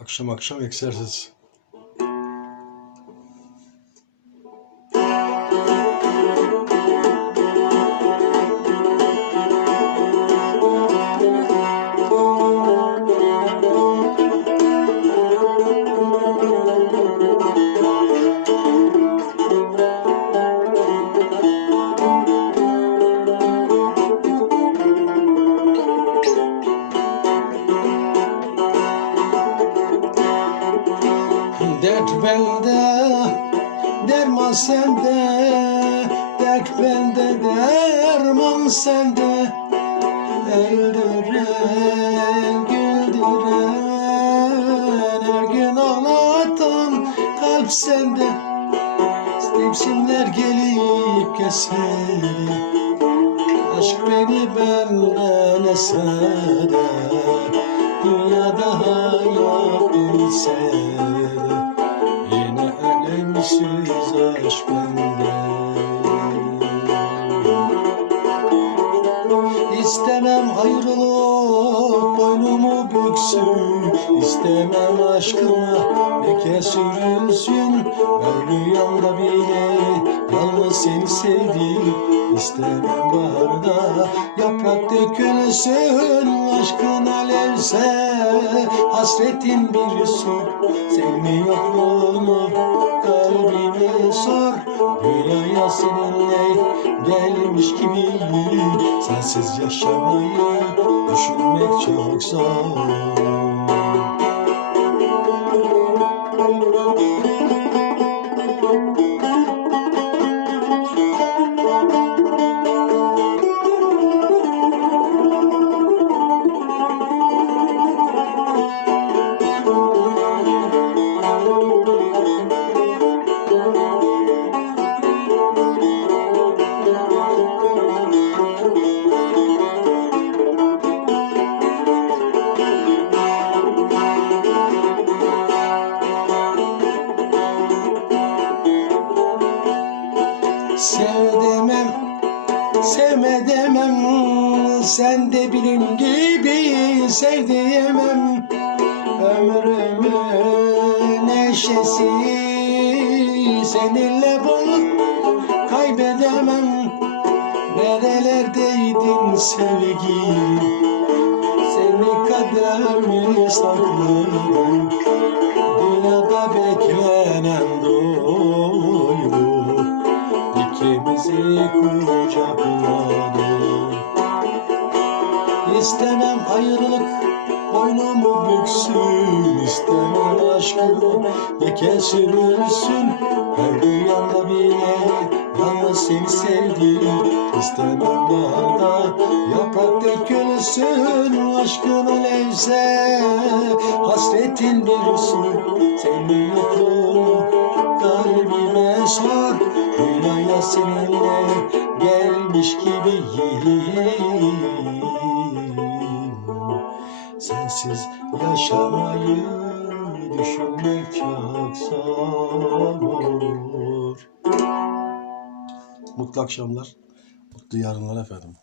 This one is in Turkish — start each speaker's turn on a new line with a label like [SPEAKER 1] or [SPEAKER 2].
[SPEAKER 1] Akşam akşam egzersiz. Dert bende, derman sende. Dert bende, derman sende. Öldüren, güldüren, her gün ağlatan kalp sende. Mevsimler gelip geçer. Aşk beni benden eser Dünyada hayat bilse Ayrılık boynumu büksün. İstemem aşkıma leke sürülsün Ben rüyamda bile yalnız seni sevdim İstemem baharda yaprak dökülsün Aşkın alevse hasretin bir su Sevmi yokluğunu kalbime sor Rüyaya seninle gelmiş gibiyim Sensiz yaşamayı düşünmek çok zor Sev demem, sevme demem Sen de bilin gibi sev diyemem Ömrümün neşesi Seninle bunu kaybedemem. Nerelerdeydin sevgilim? Seni kaderimi sakladım Kucakladı İstemem ayrılık boynumu büksün. İstemem aşkı leke sürülsün Her rüyamda bile yalnız seni sevdim İstemem baharda yaprak dökülsün. Aşkın alevse hasretin bir su Senin yokluğunu kalbime sor Dünyaya seninle gelmiş gibiyim. Sensiz yaşamayı düşünmek çok zor. Mutlu akşamlar, mutlu yarınlar efendim.